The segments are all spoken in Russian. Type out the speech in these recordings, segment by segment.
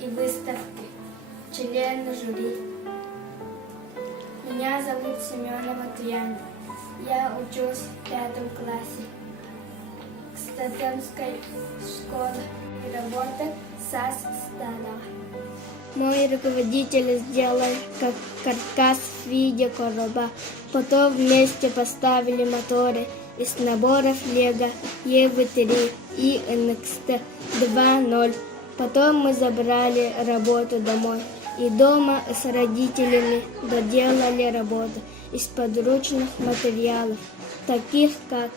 и выставки, члены жюри. Меня зовут Семенова Татьяна. Я учусь в 5 классе Кстатенской школы и работаю САС Стадова. Мой руководитель сделал каркас в виде короба. Потом вместе поставили моторы из наборов Лего EV3 и NXT 2.0. Потом мы забрали работу домой. И дома с родителями доделали работу из подручных материалов, таких как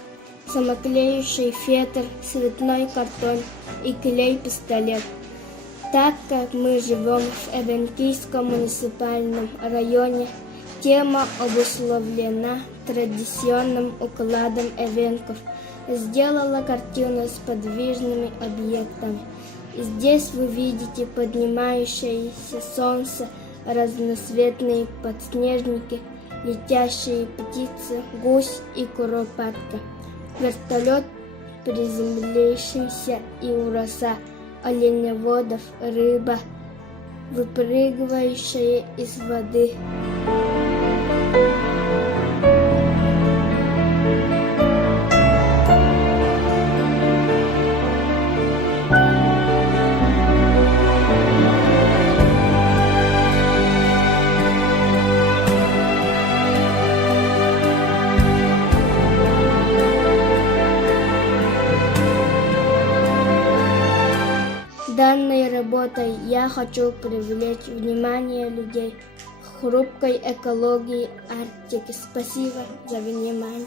самоклеющий фетр, цветной картон и клей-пистолет. Так как мы живем в Эвенкийском муниципальном районе, тема обусловлена традиционным укладом эвенков. Сделала картину с подвижными объектами. И здесь вы видите поднимающееся солнце, разноцветные подснежники, летящие птицы, гусь и куропатка, вертолет, приземлившийся и уроса, оленеводов, рыба, выпрыгивающая из воды. Данной работой я хочу привлечь внимание людей к хрупкой экологии Арктики. Спасибо за внимание.